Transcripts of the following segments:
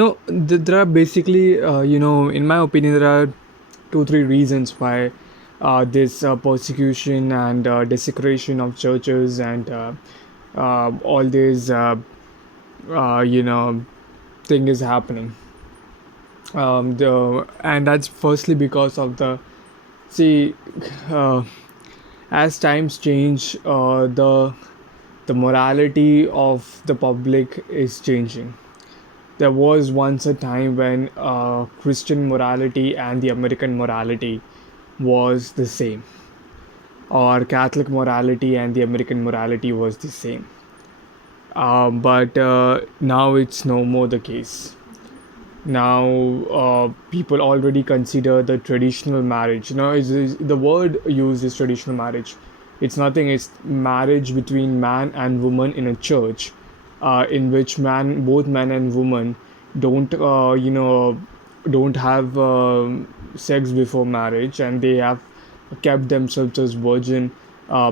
No, there are basically, in my opinion, there are two, three reasons why this persecution and desecration of churches and all this, thing is happening. And that's firstly because of see, uh, as times change, the morality of the public is changing. There was once a time when Christian morality and the American morality was the same, or Catholic morality and the American morality was the same. But now it's no more the case. Now people already consider the traditional marriage. The word used is traditional marriage. It's nothing. It's marriage between man and woman in a church, in which both man and woman don't don't have sex before marriage, and they have kept themselves as virgin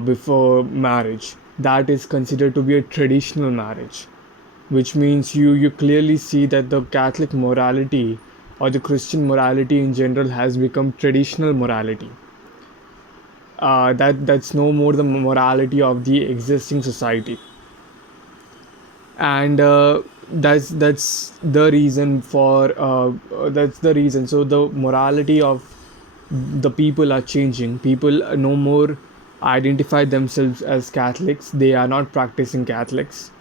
before marriage. That is considered to be a traditional marriage, which means you clearly see that the Catholic morality or the Christian morality in general has become traditional morality. That's no more the morality of the existing society, and that's the reason for that's the reason. So the morality of the people are changing. People no more identify themselves as Catholics. They are not practicing Catholics.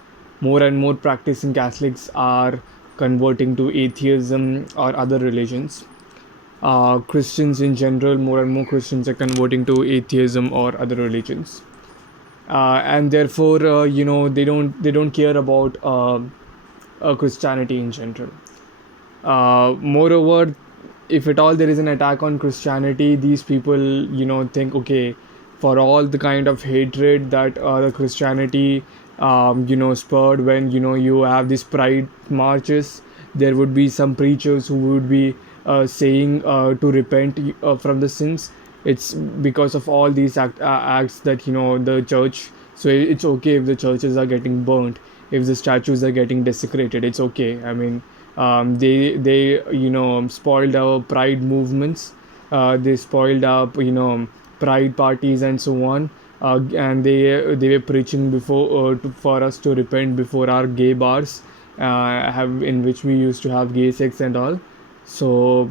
More and more practicing Catholics are converting to atheism or other religions. Christians in general, more and more Christians are converting to atheism or other religions, and therefore, they don't care about Christianity in general. Moreover, if at all there is an attack on Christianity, these people, think, okay, for all the kind of hatred that the Christianity, spurred when you have these pride marches, there would be some preachers who would be saying to repent from the sins. It's because of all these acts that the church. So it's okay if the churches are getting burnt, if the statues are getting desecrated. It's okay. I mean, they spoiled our pride movements. They spoiled up pride parties and so on. And they were preaching for us to repent before our gay bars, have in which we used to have gay sex and all. So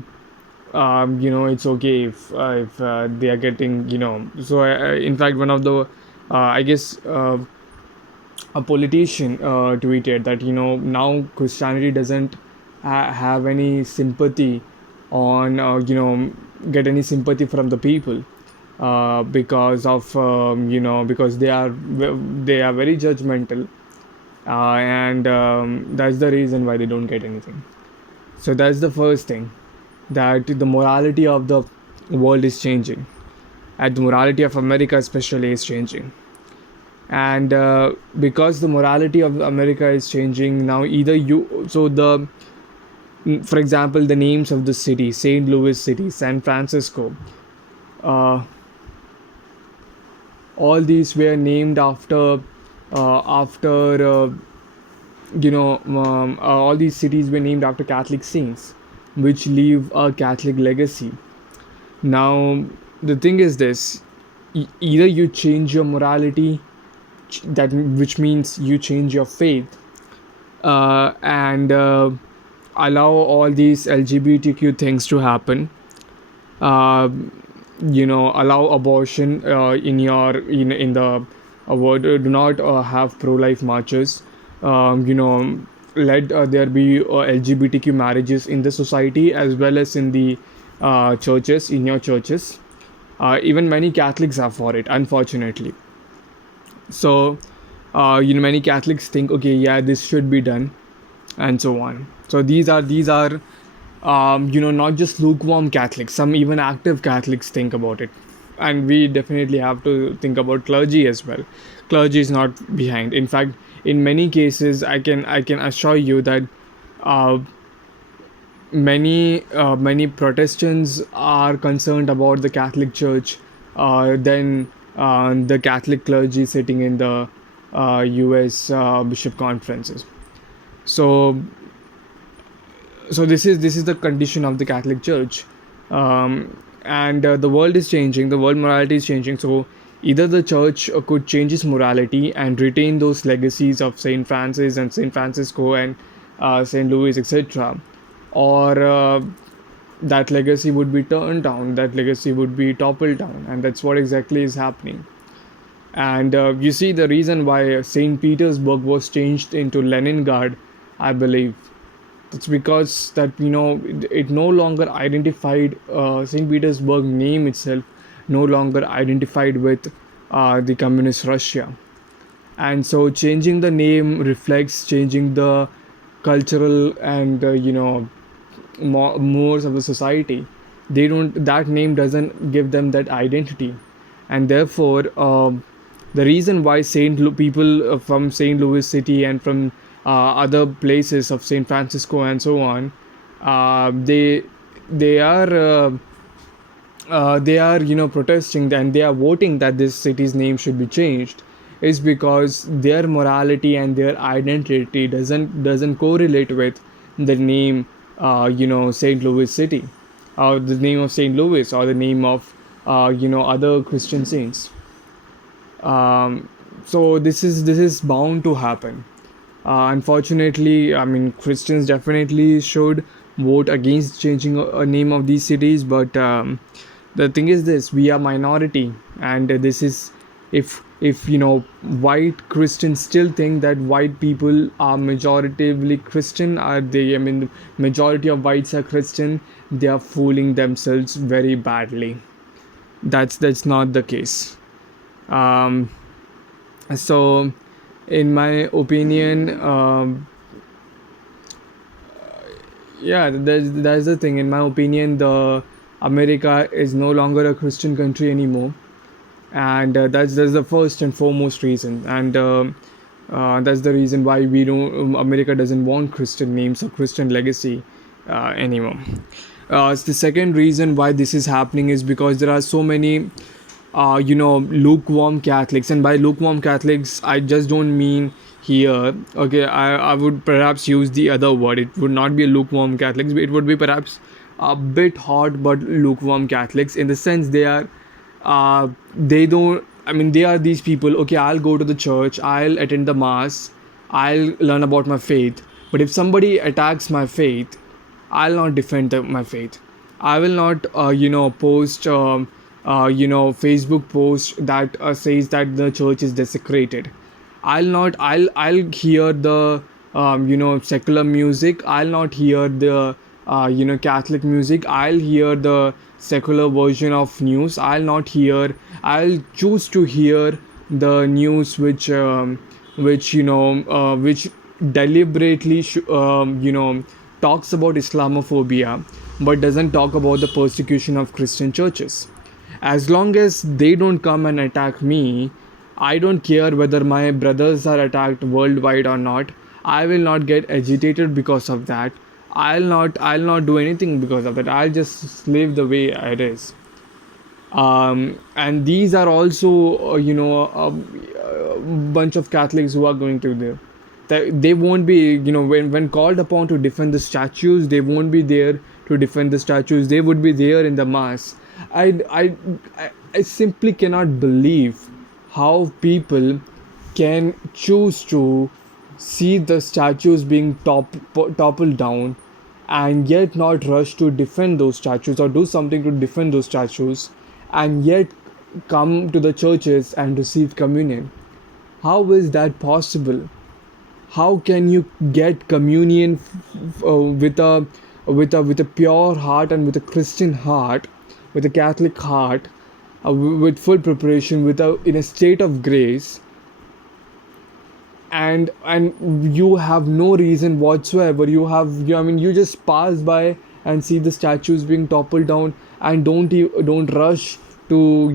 it's okay if they are getting, so in fact, one of the I guess a politician tweeted that now Christianity doesn't have any sympathy on get any sympathy from the people, because they are very judgmental, and that's the reason why they don't get anything. So that's the first thing, that the morality of the world is changing, and the morality of America especially is changing. And because the morality of America is changing now, either you so the for example, the names of the city: St. Louis City, San Francisco, uh, all these were named after all these cities were named after Catholic saints, which leave a Catholic legacy. Now the thing is this: either you change your morality, that which means you change your faith, and allow all these LGBTQ things to happen. Uh, Allow abortion in the word. Do not have pro-life marches. Let there be LGBTQ marriages in the society as well as in the churches, in your churches. Even many Catholics are for it, unfortunately. So many Catholics think, okay, yeah, this should be done, and so on. So these are not just lukewarm Catholics. Some even active Catholics think about it, and we definitely have to think about clergy as well. Clergy is not behind. In fact, in many cases, I can assure you that uh, many Protestants are concerned about the Catholic Church than the Catholic clergy sitting in the U.S. Bishop conferences. So So this is the condition of the Catholic Church, and the world is changing. The world morality is changing. So either the church could change its morality and retain those legacies of Saint Francis and Saint Francisco and Saint Louis, etc., or that legacy would be turned down. That legacy would be toppled down, and that's what exactly is happening. And you see, the reason why Saint Petersburg was changed into Leningrad, I believe, it's because that it no longer identified Saint Petersburg name itself, no longer identified with the communist Russia, and so changing the name reflects changing the cultural and mores of the society. They don't That name doesn't give them that identity, and therefore the reason why people from St. Louis City and from other places of St. Francisco and so on, they are protesting and they are voting that this city's name should be changed, is because their morality and their identity doesn't correlate with the name, St. Louis City, or the name of St. Louis, or the name of other Christian saints. So this is bound to happen. Unfortunately, I mean, Christians definitely should vote against changing a name of these cities, but the thing is this: we are minority, and this is, if white Christians still think that white people are majoritively Christian, are they? I mean, the majority of whites are Christian. They are fooling themselves very badly. That's not the case. Um, so, in my opinion, yeah, that's the thing. In my opinion, the America is no longer a Christian country anymore, and that's the first and foremost reason. And that's the reason why we don't America doesn't want Christian names or Christian legacy anymore. The second reason why this is happening is because there are so many lukewarm Catholics. And by lukewarm Catholics, I just don't mean here. Okay, I would perhaps use the other word. It would not be a lukewarm Catholics, but it would be perhaps a bit hot but lukewarm Catholics, in the sense they don't, I mean, they are these people. Okay, I'll go to the church, I'll attend the mass, I'll learn about my faith, but if somebody attacks my faith, I'll not defend my faith. I will not, post, Facebook post that says that the church is desecrated. I'll not. I'll hear the secular music. I'll not hear the Catholic music. I'll hear the secular version of news. I'll choose to hear the news which deliberately talks about Islamophobia, but doesn't talk about the persecution of Christian churches. As long as they don't come and attack me, I don't care whether my brothers are attacked worldwide or not. I will not get agitated because of that. I'll not do anything because of that. I'll just live the way it is. And these are also a bunch of Catholics who are going to there. They won't be, when called upon to defend the statues, they won't be there to defend the statues. They would be there in the mass. I, I, I simply cannot believe how people can choose to see the statues being toppled down, and yet not rush to defend those statues or do something to defend those statues, and yet come to the churches and receive communion. How is that possible? How can you get communion with a pure heart and with a Christian heart, with a Catholic heart, with full preparation, in a state of grace, and you have no reason whatsoever. I mean, you just pass by and see the statues being toppled down, and don't rush to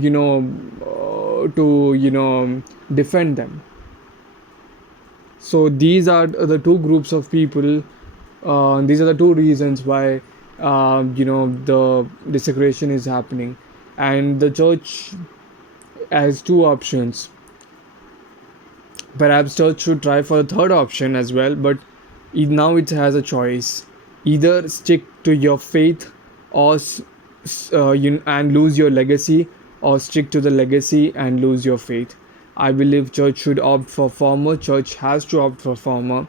defend them. So these are the two groups of people. These are the two reasons why the desecration is happening, and the church has two options. Perhaps church should try for a third option as well, but now it has a choice. either stick to your faith or and lose your legacy, or stick to the legacy and lose your faith. I believe church should opt for former. Church has to opt for former,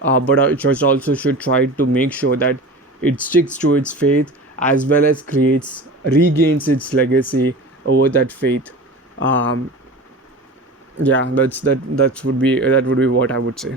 but our church also should try to make sure that it sticks to its faith as well as creates regains its legacy over that faith. um, yeah, that would be what I would say.